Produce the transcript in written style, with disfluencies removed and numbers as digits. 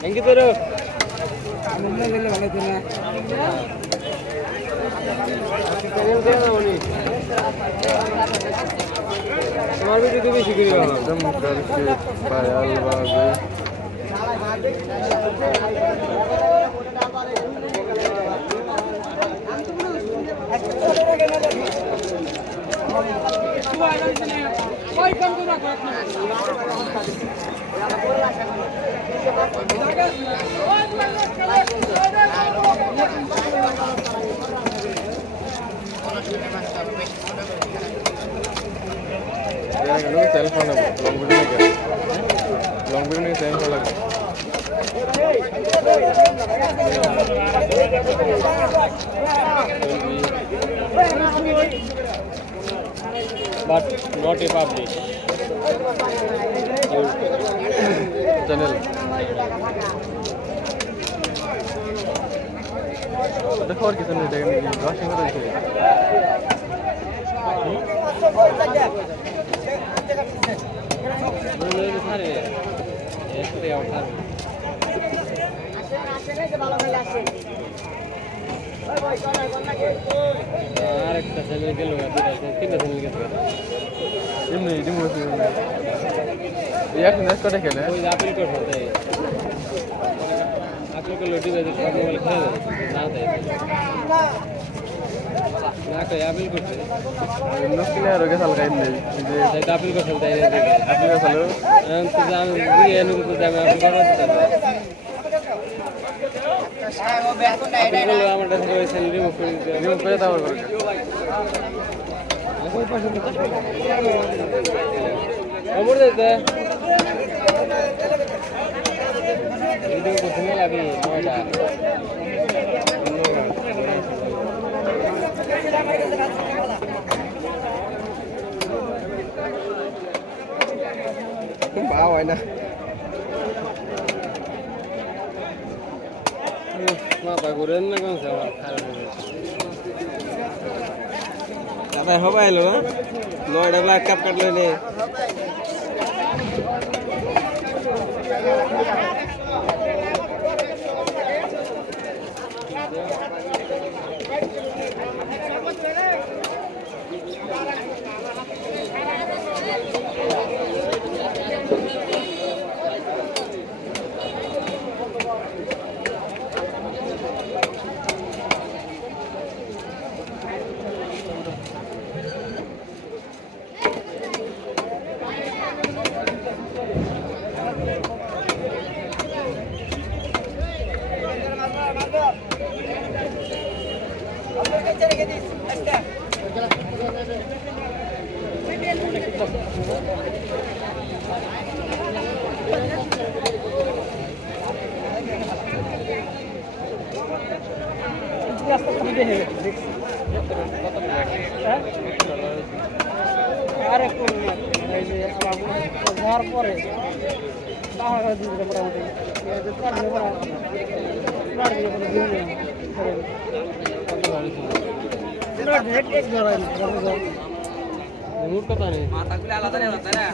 ಹೆಂಗಿದ್ರು ভালো তোমার ভিডিও বেশি করি একদম করছে পায়াল বাজে সেলফোন লং ভিডিও সেলফোন লাগে but not a publish channel দেখো আর কিছু নেই দেখেন কি ব্রাশিং করেছে আরেকটা চ্যানেল গেল তিনটা চ্যানেল গেছে এমনি ডিমোশন রিঅ্যাকশন নেক্সট করে খেলে ওই আপিল কোড হতে আপিল কোড লোডি বেজে সব মোবাইল খেলে না দেয় না কই আপিল করতে নকিলে আর গেছে হালকা এমনি যে তাই আপিল কোড দেয় আপনি হলো তো জান বুঝি এনে তো আমি আপিল করতে আমার কাছে ওই চ্যানেল রিমুভ করে দাও করে খবর দিতে ভিডিও কোথায় লাগে নয়টা বাও হয় না মাথা ঘুরেন না কোন দাদা হবে এলো না নয়টা ব্ল্যাক কাপ কাটলো নে আর একটু এই যে আমার পরে বাহার দিতে মোটামুটি কথা নেই মাথাগুলো আলাদা আলাদা না